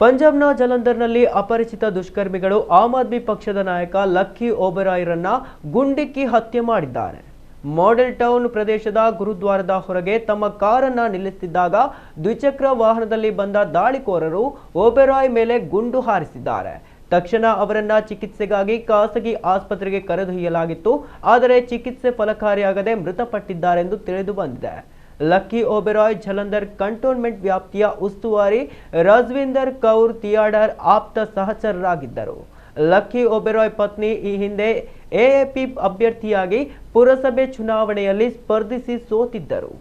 ಪಂಜಾಬ್ನ ಜಲಂಧರ್ನಲ್ಲಿ ಅಪರಿಚಿತ ದುಷ್ಕರ್ಮಿಗಳು ಆಮ್ ಆದ್ಮಿ ಪಕ್ಷದ ನಾಯಕ ಲಕ್ಕಿ ಓಬೆರಾಯ್ರನ್ನ ಗುಂಡಿಕ್ಕಿ ಹತ್ಯೆ ಮಾಡಿದ್ದಾರೆ. ಮಾಡೆಲ್ ಟೌನ್ ಪ್ರದೇಶದ ಗುರುದ್ವಾರದ ಹೊರಗೆ ತಮ್ಮ ಕಾರನ್ನ ನಿಲ್ಲಿಸಿದ್ದಾಗ ದ್ವಿಚಕ್ರ ವಾಹನದಲ್ಲಿ ಬಂದ ದಾಳಿಕೋರರು ಓಬೆರಾಯ್ ಮೇಲೆ ಗುಂಡು ಹಾರಿಸಿದ್ದಾರೆ. ತಕ್ಷಣ ಅವರನ್ನ ಚಿಕಿತ್ಸೆಗಾಗಿ ಖಾಸಗಿ ಆಸ್ಪತ್ರೆಗೆ ಕರೆದೊಯ್ಯಲಾಗಿತ್ತು. ಆದರೆ ಚಿಕಿತ್ಸೆ ಫಲಕಾರಿಯಾಗದೆ ಮೃತಪಟ್ಟಿದ್ದಾರೆಂದು ತಿಳಿದು ಬಂದಿದೆ. ಲಕ್ಕಿ ಓಬೆರಾಯ್ ಜಲಂಧರ್ ಕಂಟೋನ್ಮೆಂಟ್ ವ್ಯಾಪ್ತಿಯ ಉಸ್ತುವಾರಿ ರಾಜ್ವಿಂದರ್ ಕೌರ್ ತಿಯಾಡರ್ ಆಪ್ತ ಸಹಚರರಾಗಿದ್ದರು. ಲಕ್ಕಿ ಓಬೆರಾಯ್ ಪತ್ನಿ ಈ ಹಿಂದೆ ಎಎಪಿ ಅಭ್ಯರ್ಥಿಯಾಗಿ ಪುರಸಭೆ ಚುನಾವಣೆಯಲ್ಲಿ ಸ್ಪರ್ಧಿಸಿ ಸೋತಿದ್ದರು.